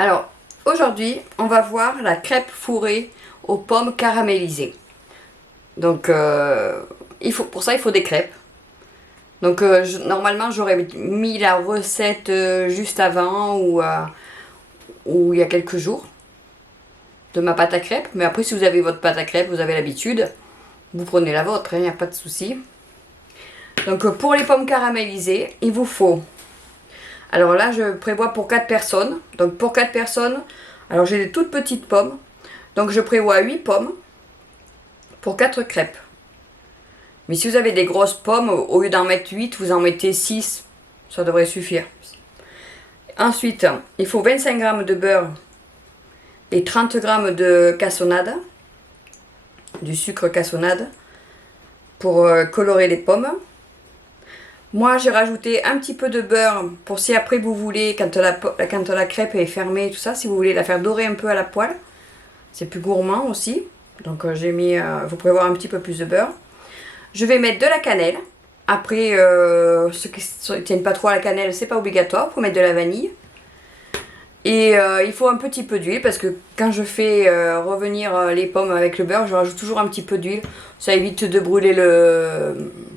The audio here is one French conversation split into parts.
Alors, aujourd'hui, on va voir la crêpe fourrée aux pommes caramélisées. Donc, pour ça, il faut des crêpes. Donc, normalement, j'aurais mis la recette juste avant ou il y a quelques jours de ma pâte à crêpes. Mais après, si vous avez votre pâte à crêpes, vous avez l'habitude, vous prenez la vôtre, il n'y a pas de souci. Donc, pour les pommes caramélisées, il vous faut... Alors là, je prévois pour 4 personnes. Donc, pour 4 personnes, alors j'ai des toutes petites pommes. Donc, je prévois 8 pommes pour 4 crêpes. Mais si vous avez des grosses pommes, au lieu d'en mettre 8, vous en mettez 6. Ça devrait suffire. Ensuite, il faut 25 g de beurre et 30 g de cassonade, du sucre cassonade, pour colorer les pommes. Moi, j'ai rajouté un petit peu de beurre pour si après vous voulez, quand la crêpe est fermée et tout ça, si vous voulez la faire dorer un peu à la poêle. C'est plus gourmand aussi. Donc, j'ai mis, faut prévoir un petit peu plus de beurre. Je vais mettre de la cannelle. Après, ceux qui ne tiennent pas trop à la cannelle, c'est pas obligatoire. Il faut mettre de la vanille. Et il faut un petit peu d'huile parce que quand je fais revenir les pommes avec le beurre, je rajoute toujours un petit peu d'huile. Ça évite de brûler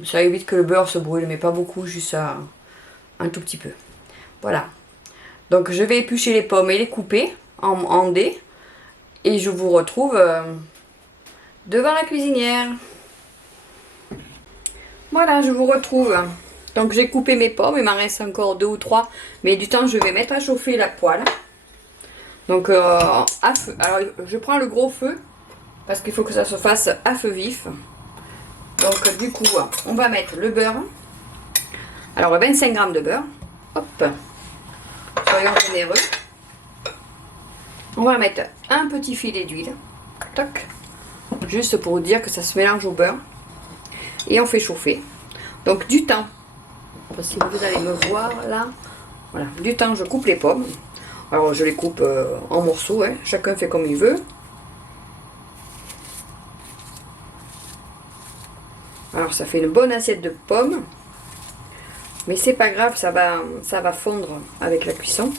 ça évite que le beurre se brûle, mais pas beaucoup, juste un tout petit peu. Voilà. Donc je vais éplucher les pommes et les couper en dés. Et je vous retrouve devant la cuisinière. Voilà, je vous retrouve. Donc j'ai coupé mes pommes, il m'en reste encore 2 ou 3. Mais du temps, je vais mettre à chauffer la poêle. Donc à feu. Alors je prends le gros feu parce qu'il faut que ça se fasse à feu vif. Donc du coup, on va mettre le beurre. Alors 25 g de beurre. Hop. Soyons généreux. On va mettre un petit filet d'huile. Toc. Juste pour vous dire que ça se mélange au beurre. Et on fait chauffer. Donc du temps. Si vous allez me voir là. Voilà. Du temps, je coupe les pommes. Alors je les coupe en morceaux. Hein. Chacun fait comme il veut. Alors ça fait une bonne assiette de pommes. Mais c'est pas grave, ça va fondre avec la cuisson.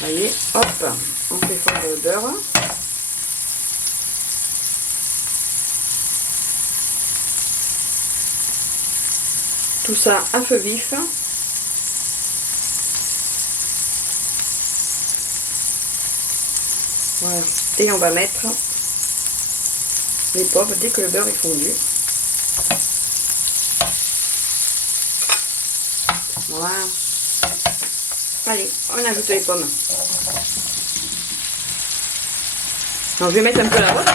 Vous voyez, hop, on fait fondre le beurre. Tout ça à feu vif. Voilà. Et on va mettre les pommes dès que le beurre est fondu. Voilà. Allez, on ajoute les pommes. Donc je vais mettre un peu la vôtre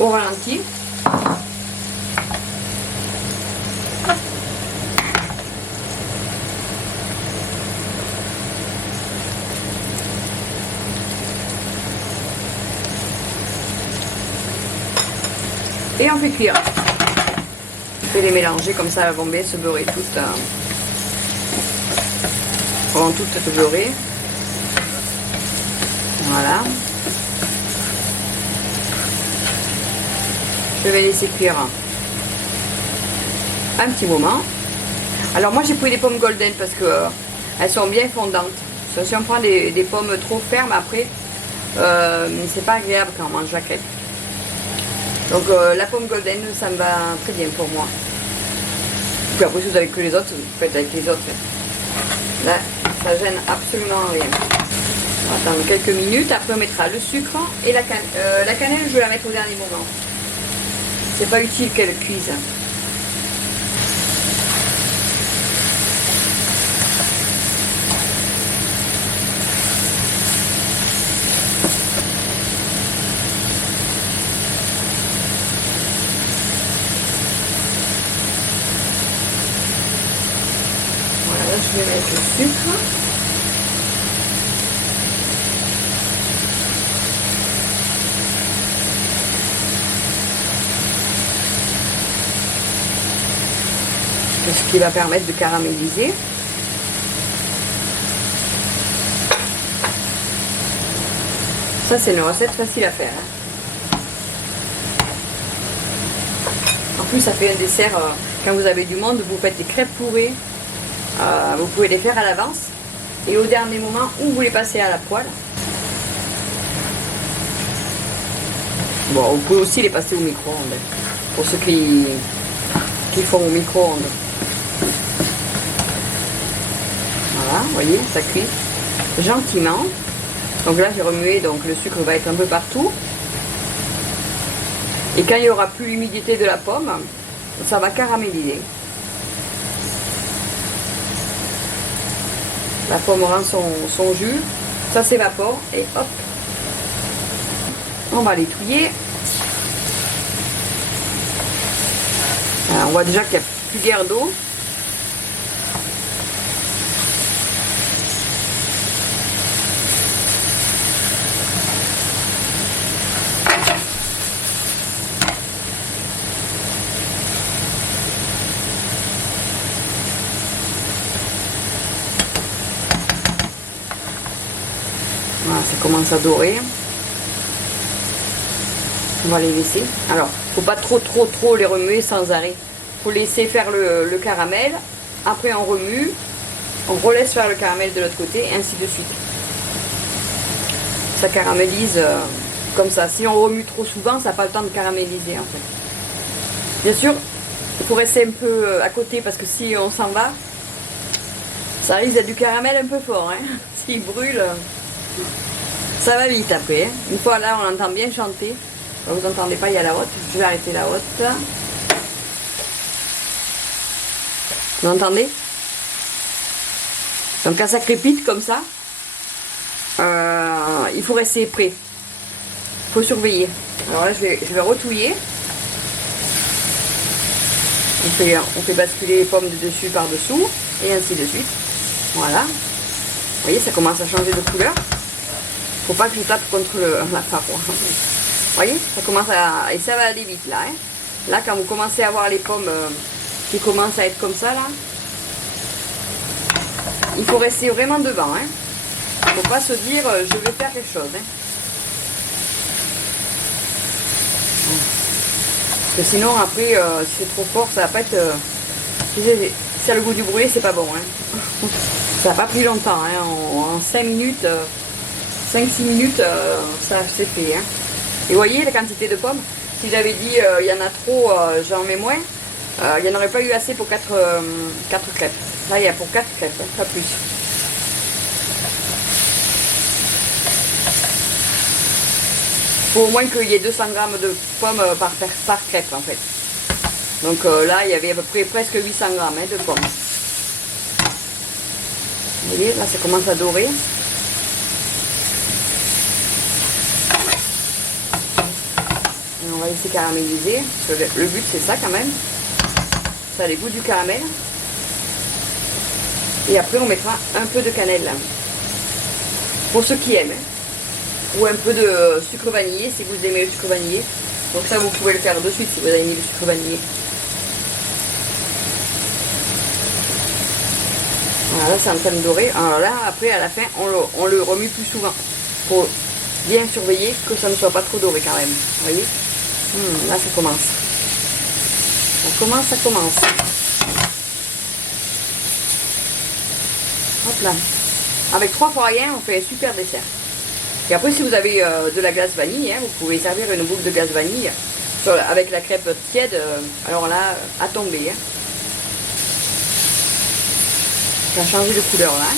au ralenti. Et on fait cuire. Je vais les mélanger comme ça, elles vont bien se beurrer toutes. Vont toutes se beurrer. Voilà. Je vais laisser cuire un petit moment. Alors moi j'ai pris des pommes golden parce que elles sont bien fondantes. Parce que si on prend des pommes trop fermes après, c'est pas agréable quand on mange la crêpe. Donc la pomme golden, ça me va très bien pour moi. Puis après, si vous avez que les autres, vous faites avec les autres. Là, ça gêne absolument rien. On va attendre quelques minutes. Après, on mettra le sucre et la cannelle. La cannelle, je vais la mettre au dernier moment. C'est pas utile qu'elle cuise. Je vais mettre le sucre. Ce qui va permettre de caraméliser. Ça, c'est une recette facile à faire. plus, ça fait un dessert. Quand vous avez du monde, vous faites des crêpes fourrées. Vous pouvez les faire à l'avance. Et au dernier moment, où vous les passez à la poêle. Bon, vous pouvez aussi les passer au micro-ondes. Pour ceux qui font au micro-ondes. Voilà, vous voyez, ça cuit gentiment. Donc là, j'ai remué, donc le sucre va être un peu partout. Et quand il n'y aura plus l'humidité de la pomme, ça va caraméliser. La pomme rend son jus, ça s'évapore et hop, on va l'étouiller. On voit déjà qu'il n'y a plus guère d'eau. Voilà, ça commence à dorer. On va les laisser. Alors, faut pas trop les remuer sans arrêt. Faut laisser faire le caramel. Après, on remue. On relaisse faire le caramel de l'autre côté, et ainsi de suite. Ça caramélise comme ça. Si on remue trop souvent, ça n'a pas le temps de caraméliser en fait. Bien sûr, il faut rester un peu à côté parce que si on s'en va, ça risque d'être du caramel un peu fort. Hein. S'il brûle, ça va vite après. Hein. Une fois là, on entend bien chanter. Vous n'entendez pas, il y a la haute. Je vais arrêter la haute. Vous entendez? Donc quand ça crépite comme ça, il faut rester prêt. Il faut surveiller. Alors là, je vais retouiller. On fait basculer les pommes de dessus par dessous et ainsi de suite. Voilà. Vous voyez, ça commence à changer de couleur. Faut pas que je tape contre la paroi. Vous voyez, ça commence à... Et ça va aller vite là. Hein. Là, quand vous commencez à voir les pommes qui commencent à être comme ça, là, il faut rester vraiment devant. Hein. Faut pas se dire, je vais faire quelque chose. Hein. Parce que sinon, après, si c'est trop fort, ça va pas être... si ça a le goût du brûlé, c'est pas bon. Hein. Ça n'a pas pris longtemps. Hein. En 5 minutes, 5-6 minutes, ça c'est fait. Hein. Et voyez la quantité de pommes. Si j'avais dit il y en a trop, j'en mets moins. Il n'y en aurait pas eu assez pour 4 crêpes. Là, il y a pour 4 crêpes, hein, pas plus. Il faut au moins qu'il y ait 200 grammes de pommes par crêpe en fait. Donc là, il y avait à peu près presque 800 grammes hein, de pommes. Vous voyez, là, ça commence à dorer. Et on va laisser caraméliser. Parce que le but, c'est ça quand même. Ça a les goûts du caramel. Et après, on mettra un peu de cannelle. Pour ceux qui aiment. Ou un peu de sucre vanillé, si vous aimez le sucre vanillé. Donc ça, vous pouvez le faire de suite si vous aimez le sucre vanillé. Voilà, là, c'est en train de dorer. Alors là, après, à la fin, on le remue plus souvent. Pour bien surveiller que ça ne soit pas trop doré quand même. Vous voyez? Là, ça commence. Ça commence. Hop là. Avec 3 fois rien, on fait un super dessert. Et après, si vous avez de la glace vanille, hein, vous pouvez servir une boucle de glace vanille avec la crêpe tiède. Alors là, à tomber. Hein. Ça a changé de couleur là. Hein.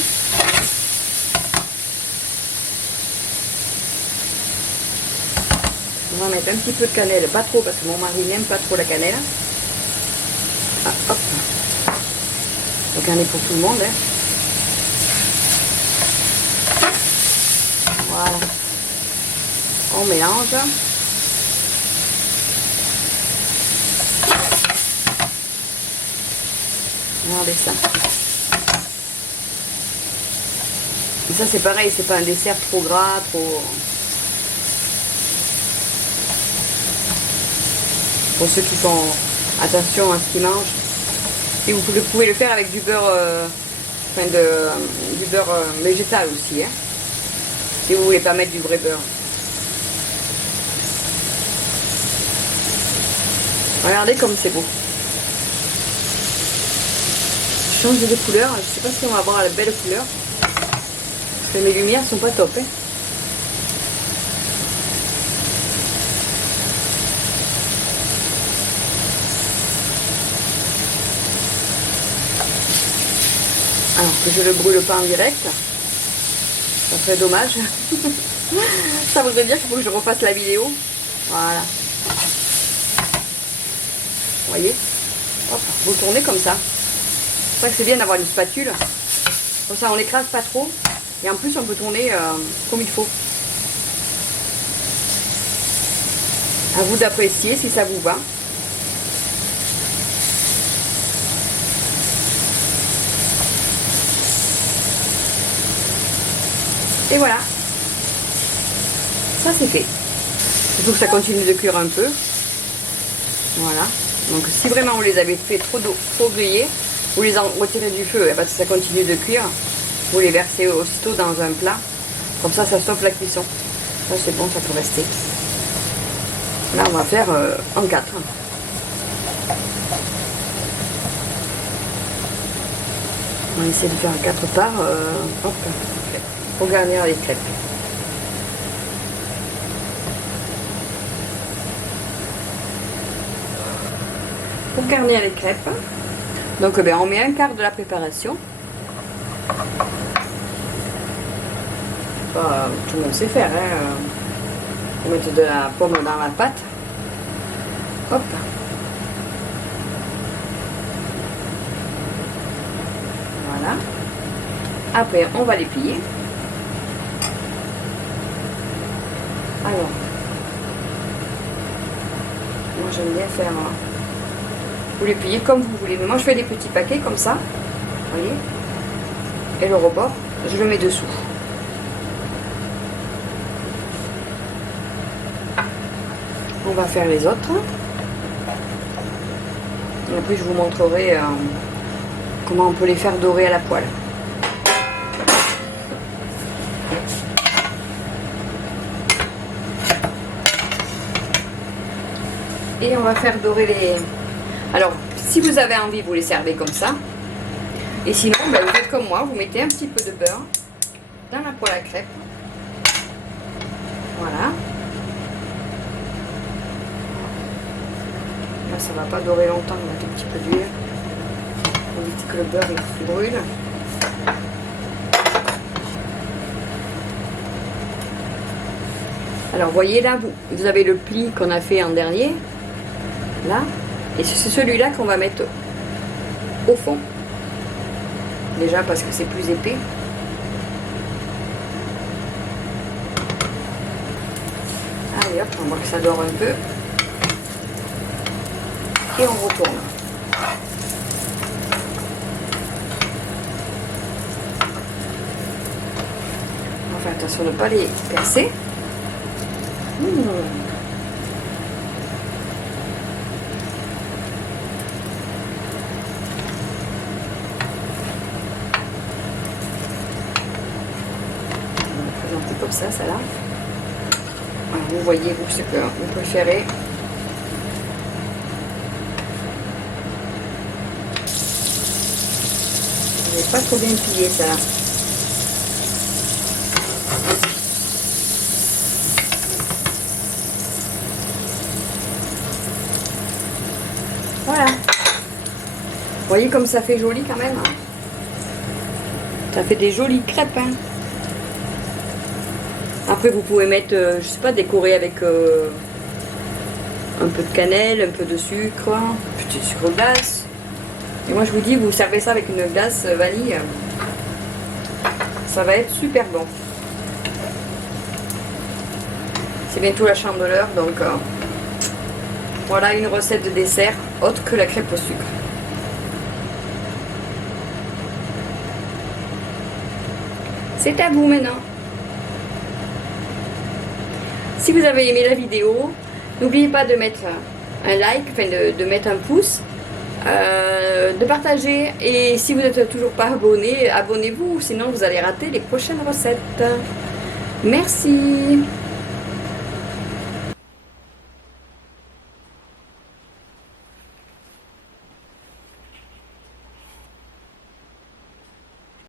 On va mettre un petit peu de cannelle, pas trop parce que mon mari n'aime pas trop la cannelle. Ah, hop. Donc on est pour tout le monde. Hein. Voilà. On mélange. Regardez ça. Et ça c'est pareil, c'est pas un dessert trop gras, trop... Pour ceux qui font attention à ce qu'ils mangent. Et vous pouvez le faire avec du beurre, du beurre végétal aussi. Hein. Si vous voulez pas mettre du vrai beurre. Regardez comme c'est beau. Je change de couleur. Je sais pas si on va avoir la belle couleur. Parce que mes lumières sont pas top. Hein. Alors que je le brûle pas en direct. Ça serait dommage. Ça voudrait dire qu'il faut que je refasse la vidéo. Voilà. Vous voyez? Hop, vous tournez comme ça. C'est pour ça que c'est bien d'avoir une spatule. Comme ça on n'écrase pas trop. Et en plus on peut tourner comme il faut. À vous d'apprécier si ça vous va. Et voilà. Ça c'est fait. Il faut que ça continue de cuire un peu. Voilà. Donc si vraiment on les avait fait trop grillés, vous les en retirez du feu et parce que ça continue de cuire. Vous les versez aussitôt dans un plat. Comme ça, ça stoppe la cuisson. Ça c'est bon, ça peut rester. Là on va faire en 4. On va essayer de faire 4 parts. Hop. Pour garnir les crêpes. Pour garnir les crêpes, donc ben, on met un quart de la préparation. Tout le monde sait faire. Hein. On met de la pomme dans la pâte. Hop. Voilà. Après, on va les plier. Alors, moi j'aime bien faire... Vous les pliez comme vous voulez. Mais moi je fais des petits paquets comme ça. Vous voyez. Et le rebord, je le mets dessous. On va faire les autres. Et après je vous montrerai comment on peut les faire dorer à la poêle. Et on va faire dorer les... Alors, si vous avez envie, vous les servez comme ça. Et sinon, ben, vous faites comme moi, vous mettez un petit peu de beurre dans la poêle à crêpes. Voilà. Là, ça va pas dorer longtemps, on va mettre un petit peu d'huile. Pour éviter que le beurre il brûle. Alors, voyez là, vous avez le pli qu'on a fait en dernier. Là. Et c'est celui-là qu'on va mettre au fond. Déjà parce que c'est plus épais. Allez hop, on voit que ça dort un peu. Et on retourne. On va faire attention de ne pas les percer. Comme ça là. Alors, vous voyez vous ce que vous préférez. Vous n'avez pas trop bien plié ça là. Voilà. Vous voyez comme ça fait joli quand même. Hein. Ça fait des jolies crêpes. Hein. Après vous pouvez mettre, je sais pas, décorer avec un peu de cannelle, un peu de sucre, un petit sucre glace. Et moi je vous dis, vous servez ça avec une glace vanille, ça va être super bon. C'est bientôt la Chandeleur, donc voilà une recette de dessert autre que la crêpe au sucre. C'est à vous maintenant. Si vous avez aimé la vidéo, n'oubliez pas de mettre un like, enfin de mettre un pouce, de partager. Et si vous n'êtes toujours pas abonné, abonnez-vous, sinon vous allez rater les prochaines recettes. Merci.